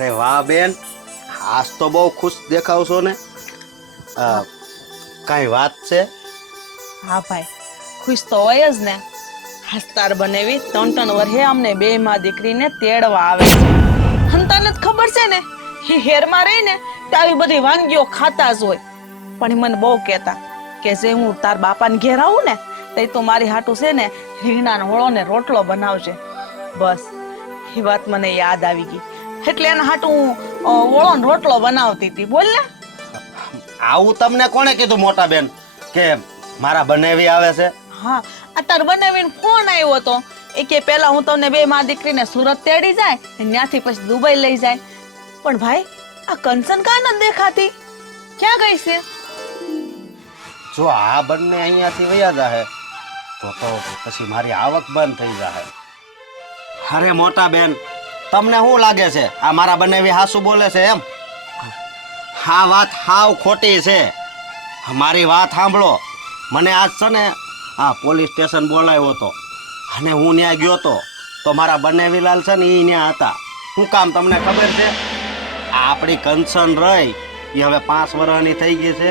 અરે વાહ બેન, આજ તો બહુ ખુશ દેખાવ છો ને. કાંઈ વાત છે? હા ભાઈ, ખુશ તો હોય જ ને. હસ્તાર બનેવી 3-3 વર્ષે અમને બે માં દીકરીને તેડવા આવે છે. અને તને જ ખબર છે ને, એ હેરમાં રહીને તો આવી બધી વાનગીઓ ખાતા જ હોય. પણ એ મને બહુ કહેતા કે જે હું તાર બાપાને ઘેર આવું ને તે તો મારી હાટું છે ને રીંગણાનો ઓળો ને રોટલો બનાવજે. બસ એ વાત મને યાદ આવી ગઈ, એટલે એના હાટું હું ઓળો ને રોટલો બનાવતી હતી. બોલ ને. આવું તમને કોણે કીધું મોટા બેન કે મારા બનેવી આવે છે? હા, આ તાર બનાવીને ફોન આવ્યો હતો. એ કે પેલા હું તમને બે માં દીકરીને સુરત તેડી જાય, ત્યાંથી પછી દુબઈ લઈ જાય. પણ ભાઈ, આ કંચન કાં નથી દેખાતી? ક્યાં ગઈ છે? જો આ બંને અહીંયાથી વયા જાહે તો પછી મારી આવક બંધ થઈ જાહે. અરે મોટા બેન, તમને શું લાગે છે આ મારા બનેવી હાસુ બોલે છે એમ? હા, વાત હાવ ખોટી છે. મારી વાત સાંભળો. મને આજ છે ને આ પોલીસ સ્ટેશન બોલાવ્યો હતો અને હું ત્યાં ગયો તો મારા બનેવીલાલ છે ને એ ત્યાં હતા. શું કામ તમને ખબર છે? આપણી કંચન રહી એ હવે 5 વર્ષની થઈ ગઈ છે.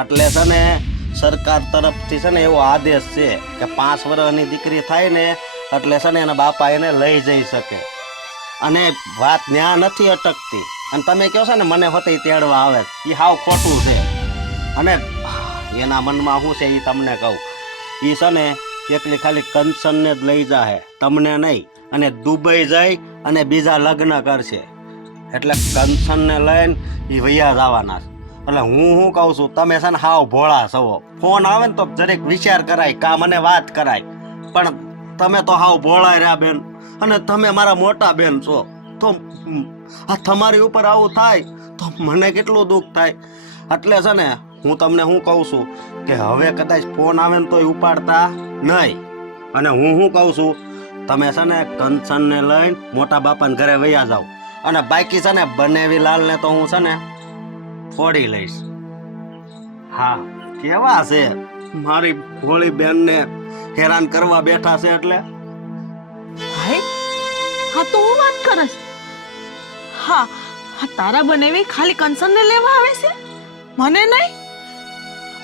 એટલે છે ને સરકાર તરફથી છે ને એવો આદેશ છે કે 5 વર્ષની દીકરી થાય ને એટલે છે ને એના બાપા એને લઈ જઈ શકે. અને વાત ત્યાં નથી અટકતી. અને તમે કહો છો ને મને હોતે તેડવા આવે, એ હાવ ખોટું છે. અને એના મનમાં શું છે એ તમને કહું. એ છે ને એકલી ખાલી કંચનને જ લઈ જાહે, તમને નહીં. અને દુબઈ જઈ અને બીજા લગ્ન કરશે. એટલે કંચનને લઈને એ વૈયા જવાના છે. એટલે હું શું કહું છું, તમે છે ને હાવ ભોળા છો. ફોન આવે ને તો જરીક વિચાર કરાય, કા મને વાત કરાય. પણ તમે તો હાવ ભોળા રહ્યા બેન. અને તમે મારા મોટા બેન છો. તો આ તમારી ઉપર આવું થાય તો મને કેટલું દુઃખ થાય. એટલે છે ને હું તમને શું કહું છું કે હવે કદાચ ફોન આવે ને તોય ઉપાડતા નહીં. અને હું શું કહું છું, તમે છે ને કંચનને લઈને મોટા બાપાને ઘરે વયા જાઓ. અને બાકી છે ને બનેવી લાલને તો હું છે ને ફોડી લઈશ. હા, કેવા છે મારી ભોળી બેનને હેરાન કરવા બેઠા છે. એટલે ભાઈ, હા તો હું વાત કરસ. હા, તારા બનેવી ખાલી કંચનને લેવા આવે છે, મને નહીં.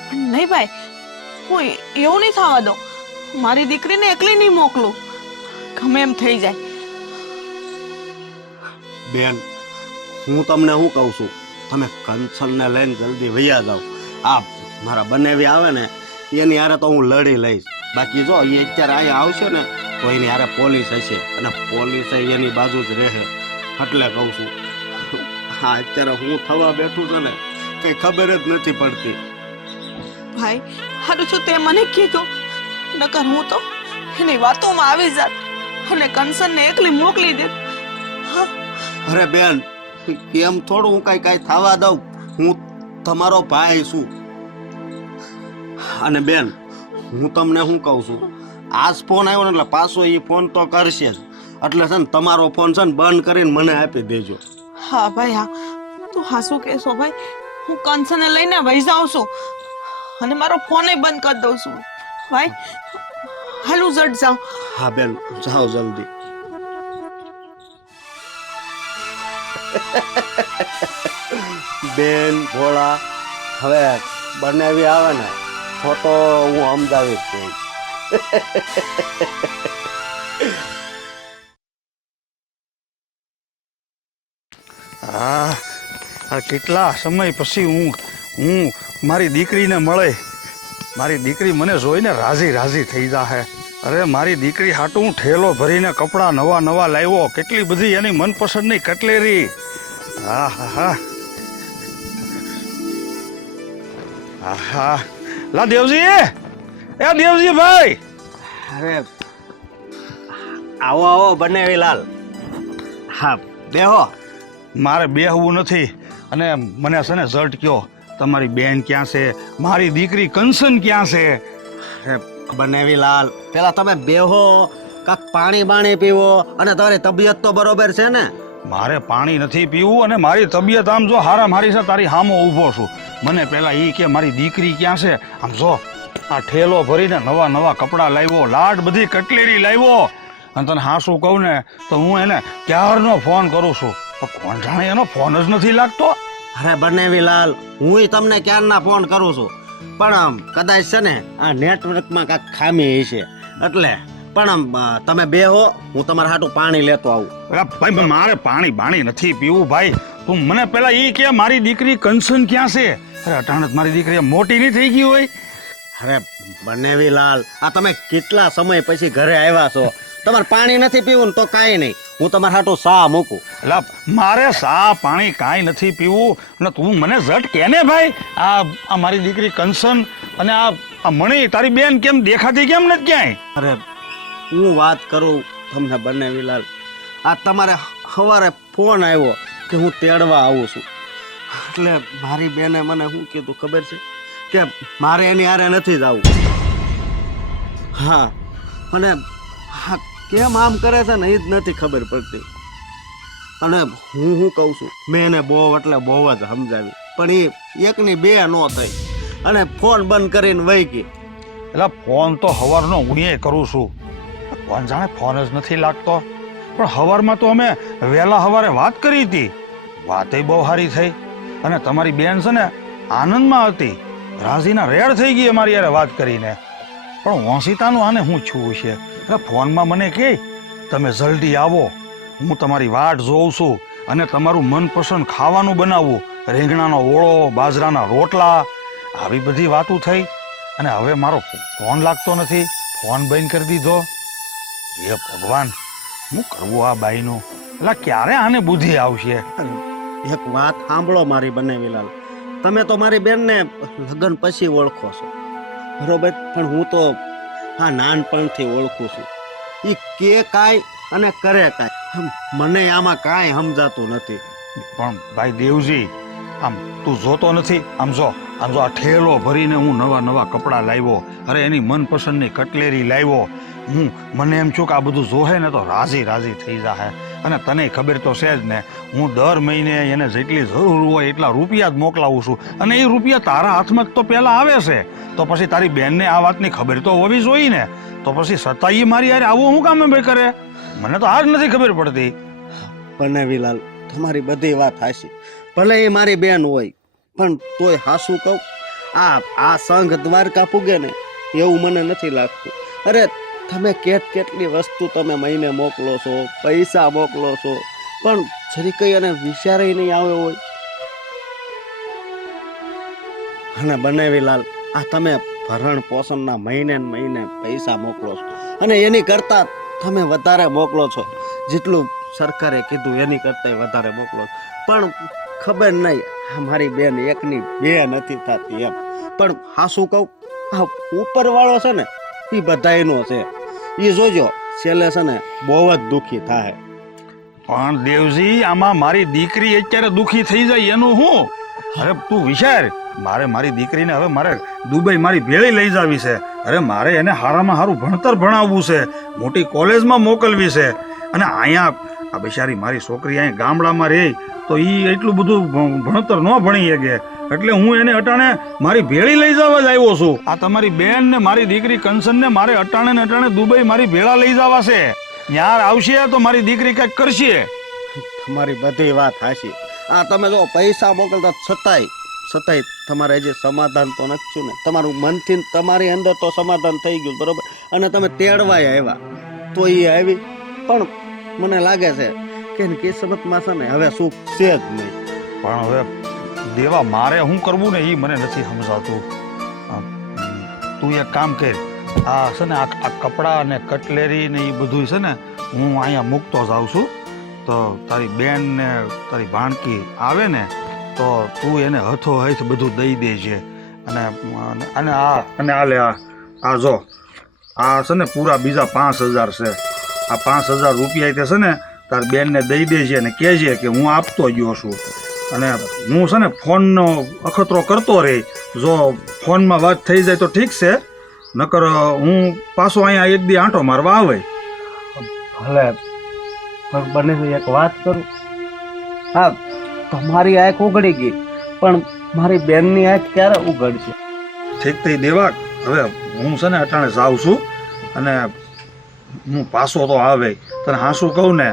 પણ નહીં ભાઈ, હું એવું નહીં થવા દઉં. મારી દીકરીને એકલી નહીં મોકલું, ગમે એમ થઈ જાય. બેન, હું તમને શું કહું છું, તમે કંચનને લઈને જલ્દી વૈયા જાઓ. આ મારા બનેવી આવે ને એની હારે તો હું લડી લઈશ. બાકી જો એ અત્યારે અહીંયા આવશે ને તો એની હારે પોલીસ હશે અને પોલીસ એની બાજુ જ રહે. એટલે કહું છું, હા અત્યારે હું થવા બેઠું છે ને કઈ ખબર જ નથી પડતી. ભાઈ, હારું છું તે મને કીધું, નકર હું તો એની વાતોમાં આવી જાત અને કંચનને એકલી મોકલી દે. હા, અરે બેન, એમ થોડું હું કઈ થવા દઉં. હું તમારો ભાઈ છું. અને બેન, હું તમને શું કહું છું, આજ ફોન આવ્યો ને એટલે પાછો એ ફોન તો કરશે જ. એટલે છે ને તમારો ફોન છે ને બંધ કરીને મને આપી દેજો. હા ભાઈ, હા. તું હાસું કહેશો ભાઈ, હું કંચનને લઈને વહી જાઉં છું અને મારો ફોન બંધ કરી દઉં છું. ભાઈ, હાલું જટ જાઉં. હા બેન, જાઓ જલ્દી. બેન ભોળા, હવે બનાવી આવે ને ફોટો હું અમદાવાદ જઈશ. આ કેટલા સમય પછી હું મારી દીકરીને મળે. મારી દીકરી મને જોઈને રાજી રાજી થઈ જાહે. અરે મારી દીકરી હાટું હું ઠેલો ભરીને કપડાં નવા નવા લાવ્યો. કેટલી બધી એની મનપસંદની કટલેરી. હા હા હા હા હા. લા દેવજી, એ દેવજી ભાઈ. અરે આવો આવો બનેવી લાલ. હા બેહો. મારે બેહવું નથી. અને મને છે ને ઝટ કયો, તમારી બેન ક્યાં છે? મારી દીકરી કંચન ક્યાં છે? અરે બનેવી લાલ, પેલા તમે બેહો, કાક પાણી બાણી પીવો. અને તમારી તબિયત તો બરોબર છે ને? મારે પાણી નથી પીવું અને મારી તબિયત આમ જો હારા મારી છે, તારી સામો ઊભો છું. મને પેલા એ કે મારી દીકરી ક્યાં છે? આમ જો આ ઠેલો ભરીને નવા નવા કપડાં લાવ્યો, લાડ બધી કટલેરી લાવ્યો. અને તને હાસું કહું ને તો હું એને ક્યારનો ફોન કરું છું. પણ કોણ જાણે એનો ફોન જ નથી લાગતો. અરે બનેવીલાલ, હું તમને ક્યારના ફોન કરું છું, પણ કદાચ છે ને આ નેટવર્કમાં કાંઈક ખામી હશે એટલે. પણ તમે બે હો, હું તમારા હાટું પાણી લેતો આવું. અરે ભાઈ મારે પાણી બાણી નથી પીવું ભાઈ. તું મને પેલા એ કે મારી દીકરી કંચન ક્યાં છે? અરે અટાણે મારી દીકરી મોટી નહીં થઈ ગઈ હોય. અરે બનેવીલાલ, આ તમે કેટલા સમય પછી ઘરે આવ્યા છો, તમારે પાણી નથી પીવું ને તો કાંઈ નહીં, હું તમારા હાટું સા મૂકું. એટલે મારે સા પાણી કાંઈ નથી પીવું. અને તું મને ઝટ કે ને ભાઈ, આ મારી દીકરી કંચન અને આ મણી તારી બેન કેમ દેખાતી કેમ નથી ક્યાંય? અરે હું વાત કરું તમને બનેવીલાલ, આ તમારે સવારે ફોન આવ્યો કે હું તેડવા આવું છું, એટલે મારી બેને મને શું કીધું ખબર છે કે મારે એની હારે નથી જવું. હા, અને હા કેમ આમ કરે છે ને એ જ નથી ખબર પડતી. અને હું શું કહું છું, મેં એને બહુ એટલે બહુ જ સમજાવી, પણ એ એકની બે ન થઈ અને ફોન બંધ કરીને વહી ગઈ. એટલે ફોન તો સવારનો હું કરું છું, કોણ જાણે ફોન જ નથી લાગતો. પણ સવારમાં તો અમે વહેલા સવારે વાત કરી હતી, વાતે બહુ સારી થઈ અને તમારી બેન છે ને આનંદમાં હતી, રાજીના રેડ થઈ ગઈ અમારી યારે વાત કરીને. પણ વંશિતાનું આને હું છું છે. એટલે ફોનમાં મને કહે તમે જલ્દી આવો, હું તમારી વાટ જોઉં છું અને તમારું મનપસંદ ખાવાનું બનાવવું, રીંગણાનો ઓળો, બાજરાના રોટલા, આવી બધી વાતો થઈ. અને હવે મારો ફોન લાગતો નથી, ફોન બંધ કરી દીધો. એ ભગવાન, શું કરવું આ બાઈનું? એટલે ક્યારે આને બુદ્ધિ આવશે? એક વાત સાંભળો મારી બનેવીલાલ, તમે તો મારી બેનને લગ્ન પછી ઓળખો છો બરોબર, પણ હું તો આ નાનપણથી ઓળખું છું. એ કે કાંઈ અને કરે કાંઈ, મને આમાં કાંઈ સમજાતું નથી. પણ ભાઈ દેવજી, આમ તું જોતો નથી? આમ જો આ ઠેલો ભરીને હું નવા નવા કપડાં લાવ્યો, અરે એની મનપસંદની કટલેરી લાવ્યો. મને એમ છું કે આ બધું જોહે ને તો રાજી થઈ જાય. અને તને ખબર તો છે જ ને, હું દર મહિને એને જેટલી જરૂર હોય એટલા રૂપિયા જ મોકલાવું છું, અને એ રૂપિયા તારા હાથમાં જ તો પહેલા આવે છે. તો પછી તારી બેનને આ વાતની ખબર તો હોવી જોઈએ ને. તો પછી સતાઈ મારી યાર આવું શું કામ બે કરે? મને તો આ જ નથી ખબર પડતી. બનેવીલાલ, તમારી બધી વાત હાચી, ભલે એ મારી બેન હોય, પણ તોય હાસું કહું, આ સંઘ દ્વારકા પૂગે ને એવું મને નથી લાગતું. અરે તમે કેટલી વસ્તુ તમે મહિને મોકલો છો, પૈસા મોકલો છો, પણ જરી કઈ એને વિચારે નહીં આવ્યો હોય. અને બનેવીલાલ, આ તમે ભરણ પોષણના મહિને ને મહિને પૈસા મોકલો છો, અને એની કરતા તમે વધારે મોકલો છો, જેટલું સરકારે કીધું એની કરતા વધારે મોકલો છો. પણ ખબર નહીં, મારી બેન એકની બે નથી થતી એમ. પણ હા શું કહું, આ ઉપરવાળો છે ને એ બધાયનો છે, એ જોજો છેલ્લે છે ને બહુ જ દુઃખી થાય. પણ દેવજી, આમાં મારી દીકરી અત્યારે દુઃખી થઈ જાય એનું શું? અરે તું વિચાર, મારી દીકરીને હવે મારે દુબઈ મારી ભેળી લઈ જાવી છે. અરે મારે એને સારામાં સારું ભણતર ભણાવવું છે, મોટી કોલેજમાં મોકલવી છે. અને અહીંયા આ બિચારી મારી છોકરી અહીંયા ગામડામાં રહે તો એ એટલું બધું ભણતર ન ભણી શકે, એટલે હું એને અટાણે મારી ભેળી લઈ જવા જ આવ્યો છું. આ તમારી બેન ને મારી દીકરી કંચનને મારે અટાણે ને અટાણે દુબઈ મારી ભેળા લઈ જવા છે. યાર આવશે તો મારી દીકરી કંઈક કરશે. તમારી બધી વાત હાચી. આ તમે જો પૈસા મોકલતા છતાંય તમારે જે સમાધાન તો નથી થયું ને. તમારું મનથી તમારી અંદર તો સમાધાન થઈ ગયું બરોબર, અને તમે તેડવાય આવ્યા તો એ આવી, પણ મને લાગે છે કે કિસ્મતમાં છે ને હવે સુખ છે જ નહીં. પણ હવે દેવા મારે શું કરવું ને એ મને નથી સમજાતું. તું એક કામ કર, આ છે ને આ કપડાં અને કટલેરી ને એ બધું છે ને હું અહીંયા મૂકતો જાઉં છું. તો તારી બેન ને તારી ભાણકી આવે ને તો તું એને હથો હથ બધું દઈ દેજે. અને આ લે આ જો આ છે ને પૂરા બીજા 5000 છે. આ 5000 રૂપિયા તે છે ને તારી બેનને દઈ દેજે અને કહેજે કે હું આપતો ગયો છું. અને હું છે ને ફોનનો અખતરો કરતો રહી, જો ફોનમાં વાત થઈ જાય તો ઠીક છે, નકર હું પાછો અહીંયા એક દી આંટો મારવા આવે. ભલે બને એક વાત કરું, હા તમારી આંખ ઉઘડી ગઈ, પણ મારી બેનની આંખ ક્યારે ઉઘડશે? ઠીક થઈ દેવા, હવે હું છે ને અટાણે જાઉં છું અને હું પાછો તો આવે. તને હાસું કહું ને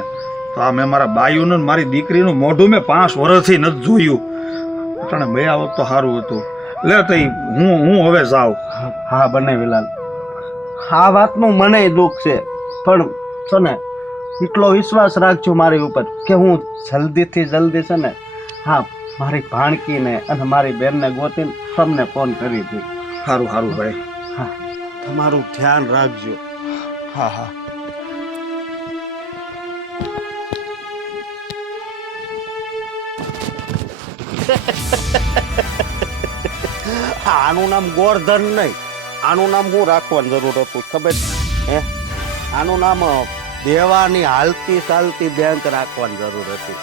તો આ મેં મારા બાયુને ને મારી દીકરીનું મોઢું મેં 5 વર્ષથી નથી જોયું. અટાણે બે આવત તો સારું હતું. લે તઈ હું હવે જાઉં. હા બંને વિલાલ, આ વાતનું મને દુઃખ છે, પણ છે ને એટલો વિશ્વાસ રાખજો મારી ઉપર કે હું જલ્દીથી જલ્દી છે ને હા મારી ભાણકીને અને મારી બેનને ગોતીને તમને ફોન કરી દઈ. સારું સારું ભાઈ. હા, તમારું ધ્યાન રાખજો. હા હા. આનું નામ ગોરધન નહીં, આનું નામ હું રાખવાની જરૂર હતું ખબર હે? આનું નામ દેવાની હાલતી ચાલતી બેંક રાખવાની જરૂર હતી.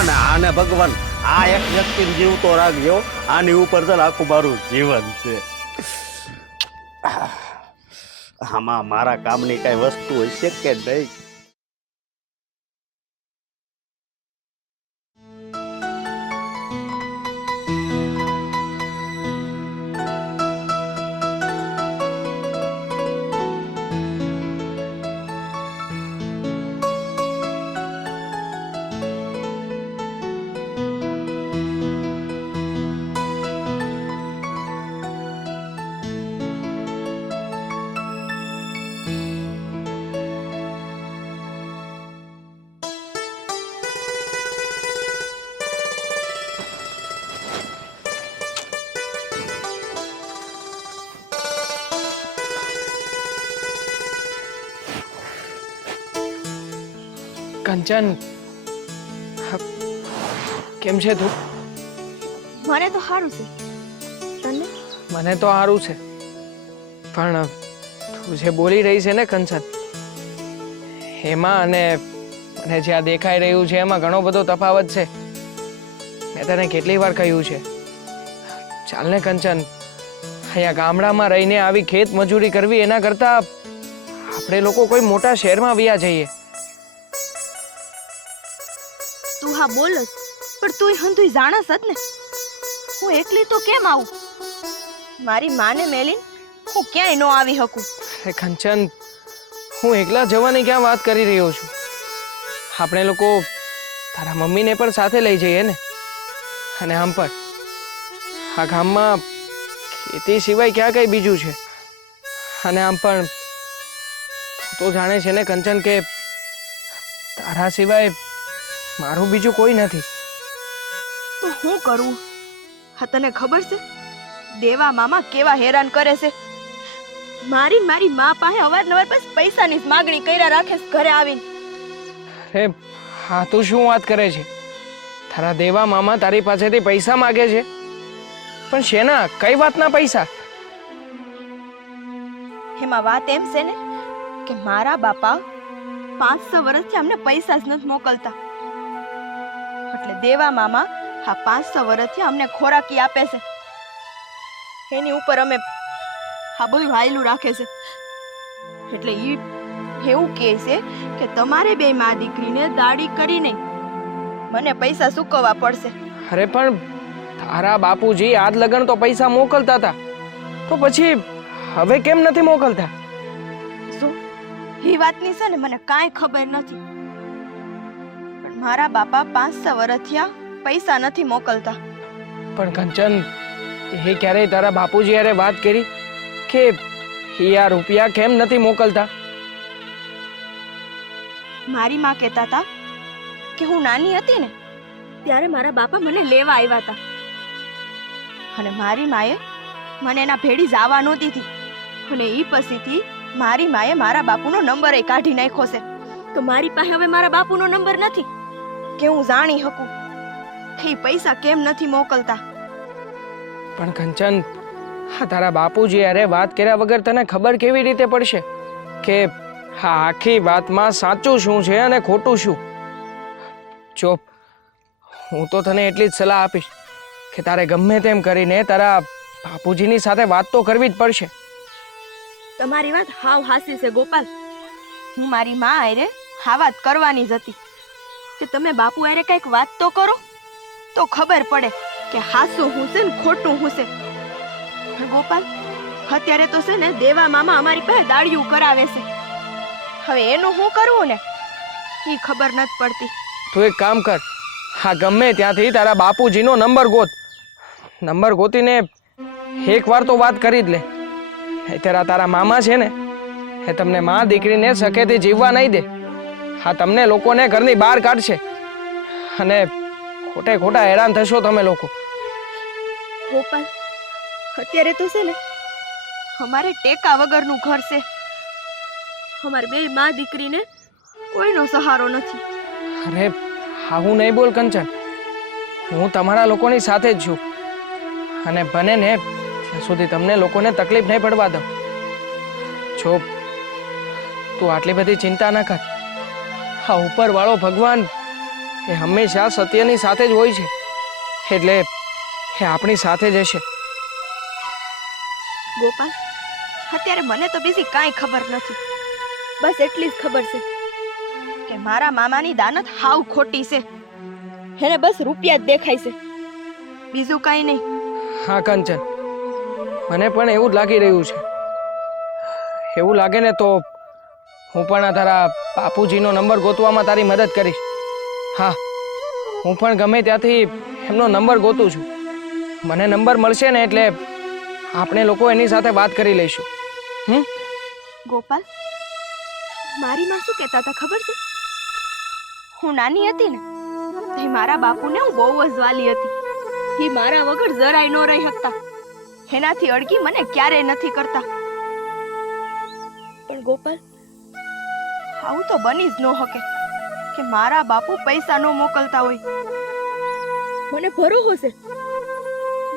અને આને ભગવાન આ એક વ્યક્તિને જીવતો રાખજો, આની ઉપર છે આખું મારું જીવન છે. આમાં મારા કામની કઈ વસ્તુ હશે કે નહીં? કંચન, કેમ છે તું? મને તો સારું છે. તને? મને તો સારું છે, પણ તું જે બોલી રહી છે ને કંચન, એમાં અને મને જે આ દેખાઈ રહ્યું છે એમાં ઘણો બધો તફાવત છે. મેં તને કેટલી વાર કહ્યું છે, ચાલ ને કંચન, અહીંયા ગામડામાં રહીને આવી ખેત મજૂરી કરવી એના કરતા આપણે લોકો કોઈ મોટા શહેરમાં વ્યા જઈએ. તું હા બોલસ, પણ તું હંધુય જાણસ જ ને. હું એકલી તો કેમ આવું? મારી માને મેલીન હું ક્યાંય ન આવી શકું. અરે કંચન, હું એકલા જવાની ક્યાં વાત કરી રહ્યો છું? આપણે લોકો તારા મમ્મીને પણ સાથે લઈ જઈએ ને. અને આમ પણ આ ગામમાં ખેતી સિવાય ક્યાં કઈ બીજું છે? અને આમ પણ તું તો જાણે છે ને કંચન કે તારા સિવાય મારું બીજું કોઈ નથી. તો હું કરું? હા, તને ખબર છે દેવા મામા કેવા હેરાન કરે છે? મારી મા પાસે અવારનવાર બસ પૈસાની જ માગણી કર્યા રાખે છે ઘરે આવીને. અરે હા, તું શું વાત કરે છે? તારા દેવા મામા તારી પાસેથી પૈસા માગે છે? પણ શેના, કઈ વાતના પૈસા? એમાં વાત એમ છે ને કે મારા બાપા 500 વર્ષથી અમને પૈસા જ નથી મોકલતા. એટલે દેવા મામા હા 500 વર્ષથી અમને ખોરાકી આપે છે. એની ઉપર અમે હા બધું હાયલું રાખે છે. એટલે ઈ એવું કહે છે કે તમારે બે મા દીકરીને દાડી કરીને મને પૈસા ચૂકવવા પડશે. અરે પણ તારા બાપુજી આજ લગન તો પૈસા મોકલતા હતા, તો પછી હવે કેમ નથી મોકલતા? શું ઈ વાતની છે ને મને કાંઈ ખબર નથી, પણ મારા બાપા 500 વર્ષથી પૈસા નથી મોકલતા. પણ કંચન, એ ક્યારેય તારા બાપુજી યારે વાત કરી કે એ આ રૂપિયા કેમ નથી મોકલતા? મારી માં કહેતા હતા કે હું નાની હતી ને ત્યારે મારા બાપા મને લેવા આવ્યા હતા, અને મારી માએ મને એના ભેળી જવા નહોતી દીધી. અને એ પછીથી મારી માએ મારા બાપુનો નંબર એ કાઢી નાખ્યો છે. તો મારી પાસે હવે મારા બાપુનો નંબર નથી કે હું જાણી શકું કે ઈ પૈસા કેમ નથી મોકલતા. પણ કંચન, હા તારા બાપુજી યારે વાત કર્યા વગર તને ખબર કેવી રીતે પડશે કે હા આખી વાતમાં સાચું શું છે અને ખોટું શું? જો હું તો તને એટલી જ સલાહ આપીશ કે તારે ગમે તેમ કરીને તારા બાપુજીની સાથે વાત તો કરવી જ પડશે. તમારી વાત હાવ હાસી છે ગોપાલ. હું મારી માં આરે હા વાત કરવાની જ હતી કે તમે બાપુ આરે કંઈક વાત તો કરો તો ખબર પડે કે હાસું હું છે ને ખોટું હું છે. ગોપાલ, અત્યારે તો છે ને દેવા મામા અમારી પાસે દાડિયું કરાવે છે. હવે એનું શું કરવું ને? એ ખબર નથી પડતી. તું એક કામ કર, હા ગમે ત્યાંથી તારા બાપુજીનો નંબર ગોત. નંબર ગોતીને એકવાર તો વાત કરી જ લે. નહીંતર આ તારા મામા છે ને એ તમને માં દીકરીને સખેથી જીવવા નહીં દે. હા તમને લોકોને ઘરની બહાર કાઢશે અને ખોટે ખોટા હેરાન થશો તમે લોકો. ગોપાલ, અત્યારે તો છે ને અમારે ટેકા વગરનું ઘર છે. અમારે બે માં દીકરીને કોઈનો સહારો નથી. અરે આવું નહીં બોલ કંચન, હું તમારા લોકોની સાથે જ છું અને બને ને ત્યાં સુધી તમને લોકોને તકલીફ નહીં પડવા દઉં. જો તું આટલી બધી ચિંતા ન કર. આ ઉપરવાળો ભગવાન એ હંમેશા સત્યની સાથે જ હોય છે, એટલે એ આપણી સાથે જ હશે. ગોપાલ, અત્યારે મને તો બીજી કાંઈ ખબર નથી. બસ એટલી જ ખબર છે કે મારા મામાની દાનત હાવ ખોટી છે. એને બસ રૂપિયા જ દેખાય છે, બીજું કાંઈ નહીં. હા કંચન, મને પણ એવું જ લાગી રહ્યું છે. એવું લાગે ને તો હું પણ આ તારા બાપુજીનો નંબર ગોતવામાં તારી મદદ કરીશ. હા, હું પણ ગમે ત્યાંથી એમનો નંબર ગોતું છું. મને નંબર મળશે ને એટલે આપણે લોકો એની સાથે વાત કરી લઈશું. ગોપાલ, મારી માં શું કહેતા હતા ખબર છે? હું નાની હતી ને એ મારા બાપુને હું બહુ જ વાલી હતી. એ મારા વગર જરાય ન રહી શકતા. એનાથી અડગી મને ક્યારેય નથી કરતા. પણ ગોપાલ, આવું તો બની જ ન શકે કે મારા બાપુ પૈસા ન મોકલતા હોય. મને ભરોસો છે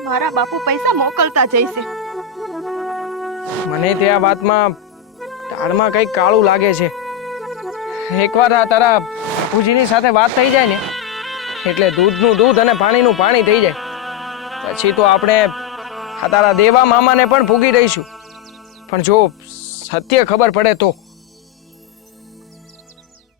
મારા બાપુ પૈસા મોકલતા જઈશે. મને તે આ વાતમાં દાળમાં કંઈક કાળું લાગે છે. એકવાર આ તારા બાપુજીની સાથે વાત થઈ જાય ને એટલે દૂધનું દૂધ અને પાણીનું પાણી થઈ જાય. પછી તો આપણે આ તારા દેવા મામાને પણ ફૂગી દઈશું. પણ જો સત્ય ખબર પડે તો